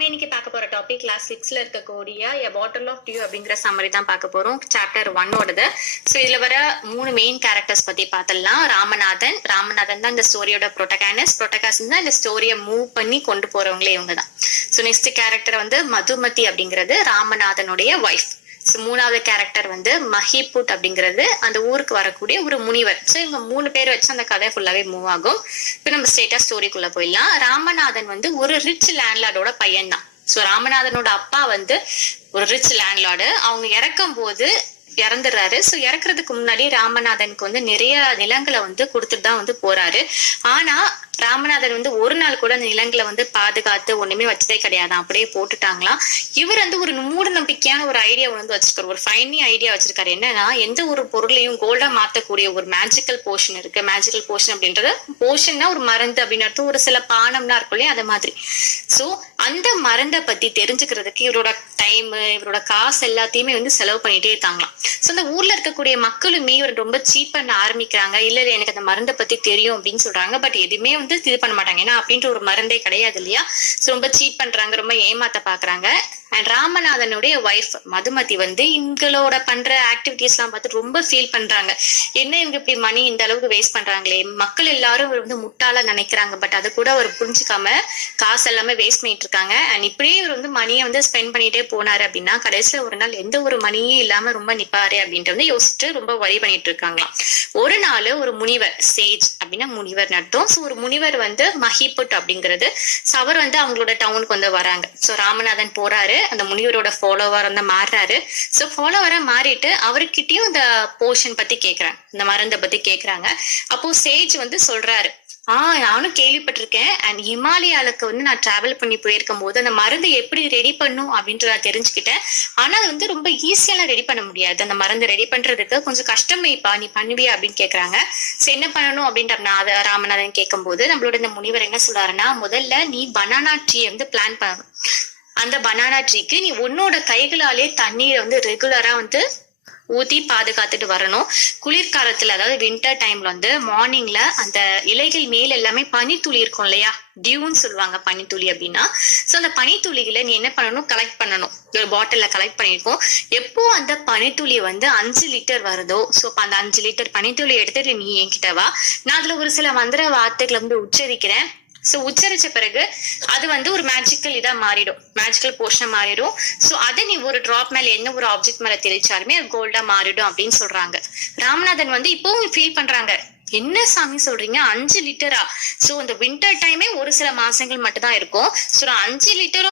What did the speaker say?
நம்ம இன்னைக்கு பார்க்க போற டாபிக் கிளாஸ் 6ல இருக்கக்கூடிய A Bottle of Dew அப்படிங்கிற சம்மரி தான் பார்க்க போறோம். சாப்டர் 1 ஓடது. ஸோ இதுல வர 3 மெயின் கேரக்டர்ஸ் பத்தி பார்த்தலாம். ராமநாதன் தான் இந்த ஸ்டோரியோட ப்ரோட்டகானிஸ்ட் தான் இந்த ஸ்டோரியை மூவ் பண்ணி கொண்டு போறவங்களே இவங்க தான். ஸோ நெக்ஸ்ட் கேரக்டர் வந்து மதுமதி அப்படிங்கிறது ராமநாதனுடைய ஒய்ஃப். ஸோ மூணாவது கேரக்டர் வந்து மஹிபுட் அப்படிங்கிறது அந்த ஊருக்கு வரக்கூடிய ஒரு முனிவர். ஸோ இவங்க 3 பேர் வச்சு அந்த கதை ஃபுல்லாவே மூவ் ஆகும். இப்போ நம்ம ஸ்ட்ரெயிட்டா ஸ்டோரிக்குள்ள போயிடலாம். ராமநாதன் வந்து ஒரு ரிச் லேண்ட்லார்டோட பையன் தான். ஸோ ராமநாதனோட அப்பா வந்து ஒரு ரிச் லேண்ட்லார்டு. அவங்க இறக்கும் போது இறந்துடுறாரு. ஸோ இறக்குறதுக்கு முன்னாடி ராமநாதனுக்கு வந்து நிறைய நிலங்களை வந்து கொடுத்துட்டு தான் வந்து போறாரு. ஆனா ராமநாதன் வந்து ஒரு நாள் கூட அந்த நிலங்களை வந்து பாதுகாத்து ஒண்ணுமே வச்சதே கிடையாது, அப்படியே போட்டுட்டாங்களாம். இவர் வந்து ஒரு மூட நம்பிக்கையான ஒரு ஐடியா வந்து வச்சிருக்காரு, ஒரு ஃபைனி ஐடியா வச்சிருக்காரு. என்னன்னா, எந்த ஒரு பொருளையும் கோல்டா மாத்தக்கூடிய ஒரு மேஜிக்கல் போர்ஷன் இருக்கு. மேஜிக்கல் போர்ஷன் அப்படின்றது போர்ஷன்னா ஒரு மருந்து அப்படின்னு அர்த்தம். ஒரு சில பானம்லாம் இருக்கும் இல்லையா, அது மாதிரி. ஸோ அந்த மருந்தை பத்தி தெரிஞ்சுக்கிறதுக்கு இவரோட டைம், இவரோட காசு எல்லாத்தையுமே வந்து செலவு பண்ணிட்டே இருக்காங்களாம். ஸோ அந்த ஊர்ல இருக்கக்கூடிய மக்களுமே இவர் ரொம்ப சீட் பண்ண ஆரம்பிக்கிறாங்க. இல்ல எனக்கு அந்த மருந்தை பத்தி தெரியும் அப்படின்னு சொல்றாங்க. பட் எதுவுமே வந்து இது பண்ண மாட்டாங்க, ஏன்னா அப்படின்ற ஒரு மருந்தே கிடையாது இல்லையா. ரொம்ப சீட் பண்றாங்க, ரொம்ப ஏமாத்த பாக்குறாங்க. அண்ட் ராமநாதனுடைய ஒய்ஃப் மதுமதி வந்து இவங்களோட பண்ற ஆக்டிவிட்டிஸ் எல்லாம் பார்த்து ரொம்ப ஃபீல் பண்றாங்க. என்ன இவங்க இப்படி மணி இந்த அளவுக்கு வேஸ்ட் பண்றாங்களே, மக்கள் எல்லாரும் வந்து முட்டாளா நினைக்கிறாங்க. பட் அதை கூட அவர் புரிஞ்சுக்காம காசு எல்லாமே வேஸ்ட் பண்ணிட்டு இருக்காங்க. அண்ட் இப்படியே இவர் வந்து மணியை வந்து ஸ்பெண்ட் பண்ணிட்டே போனாரு அப்படின்னா கடைசியில ஒரு நாள் எந்த ஒரு மணியே இல்லாம ரொம்ப நிப்பாரு அப்படின்ட்டு வந்து யோசிச்சுட்டு ரொம்ப வரி பண்ணிட்டு இருக்காங்களாம். ஒரு நாள் ஒரு முனிவர், சேஜ் அப்படின்னா முனிவர் அர்த்தம். ஸோ ஒரு முனிவர் வந்து மஹிபுட் அப்படிங்கிறது, அவர் வந்து அவங்களோட டவுனுக்கு வந்து வராங்க. ஸோ ராமநாதன் போறாரு, அந்த முனிவரோட ஃபாலோவர் வந்து மாறுறாரு. ஸோ ஃபாலோவரா மாறிட்டு அவர்கிட்டயும் இந்த போர்ஷன் பத்தி கேட்கறாங்க, இந்த மருந்தை பத்தி கேட்கறாங்க. அப்போ சேஜ் வந்து சொல்றாரு, நானும் கேள்விப்பட்டிருக்கேன். அண்ட் ஹிமாலயாவுக்கு வந்து நான் டிராவல் பண்ணி போயிருக்கும் போது அந்த மருந்தை எப்படி ரெடி பண்ணும் அப்படின்ட்டு நான் தெரிஞ்சுக்கிட்டேன். ஆனா அது வந்து ரொம்ப ஈஸியெல்லாம் ரெடி பண்ண முடியாது. அந்த மருந்து ரெடி பண்றதுக்கு கொஞ்சம் கஷ்டமேப்பா, நீ பண்ணுவியா அப்படின்னு கேட்கறாங்க. ஸோ என்ன பண்ணணும் அப்படின்ட்டு ராமநாதன் கேட்கும் போது நம்மளோட இந்த முனிவர் என்ன சொல்றாருன்னா, முதல்ல நீ பனானா ட்ரீ வந்து பிளான் பண்ணணும். அந்த பனானா ட்ரீக்கு நீ உன்னோட கைகளாலே தண்ணீரை வந்து ரெகுலரா வந்து ஊத்தி பாதுகாத்துட்டு வரணும். குளிர்காலத்துல, அதாவது வின்டர் டைம்ல வந்து மார்னிங்ல அந்த இலைகள் மேல எல்லாமே பனித்துளி இருக்கும் இல்லையா, டியூன்னு சொல்லுவாங்க பனித்துளி அப்படின்னா. ஸோ அந்த பனித்துளிகளை நீ என்ன பண்ணணும், கலெக்ட் பண்ணணும். ஒரு பாட்டில்ல கலெக்ட் பண்ணிருக்கோம். எப்போ அந்த பனித்துளி வந்து 5 லிட்டர் வருதோ, ஸோ அந்த 5 லிட்டர் பனித்துளி எடுத்துட்டு நீ என்கிட்ட வா. நான் அதுல ஒரு சில மந்திர வார்த்தைகளை வந்து உச்சரிக்கிறேன். ஸோ உச்சரிச்ச பிறகு அது வந்து ஒரு மேஜிக்கல் இதா மாறிடும், மேஜிக்கல் போர்ஷனா மாறிடும். ஸோ அதை நீ ஒரு டிராப் மேல என்ன ஒரு ஆப்ஜெக்ட் மேல தெளிச்சாலுமே அது கோல்டா மாறிடும் அப்படின்னு சொல்றாங்க. ராமநாதன் வந்து இப்பவும் ஃபீல் பண்றாங்க, என்ன சாமி சொல்றீங்க 5 லிட்டரா? ஸோ அந்த வின்டர் டைமே ஒரு சில மாசங்கள் மட்டும் தான் இருக்கும். ஸோ 5 லிட்டரும்